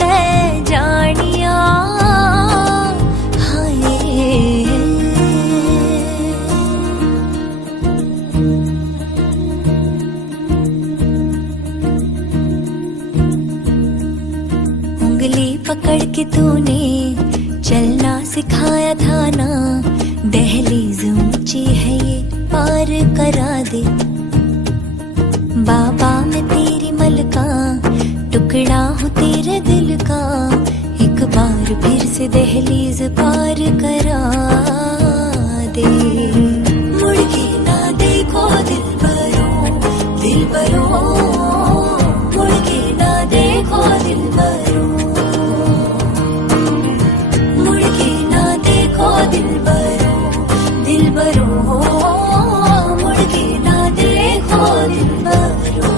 ले जानिया हाय। उंगली पकड़ के तूने चलना सिखाया था ना, दहलीज ऊंची है ये पार करा दे। बाबा मैं तेरी मलका, टुकड़ा हूँ तेरे दिल का, एक बार फिर से दहलीज पार करा दे। मुड़ के ना देखो दिलबरो, दिलबरो, मुड़ के ना देखो दिलबरो, मुड़ के ना देखो दिलबरो, दिलबरो, मुड़ के ना देखो दिलबरो।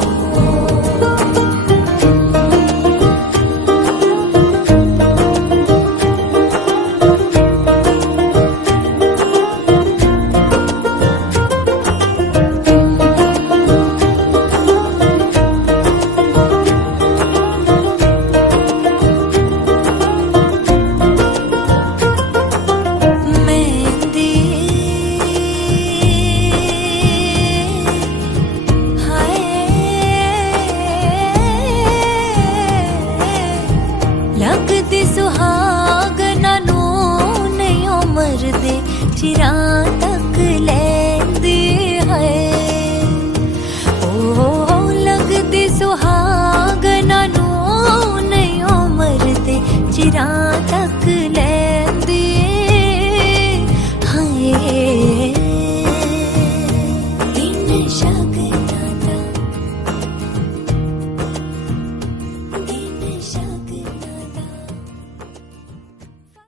लगदी सुहागना नू नहीं उमर दे चिरा तक लैंदी है। ओ लगदी सुहागना नू नहीं उमर दे चिरा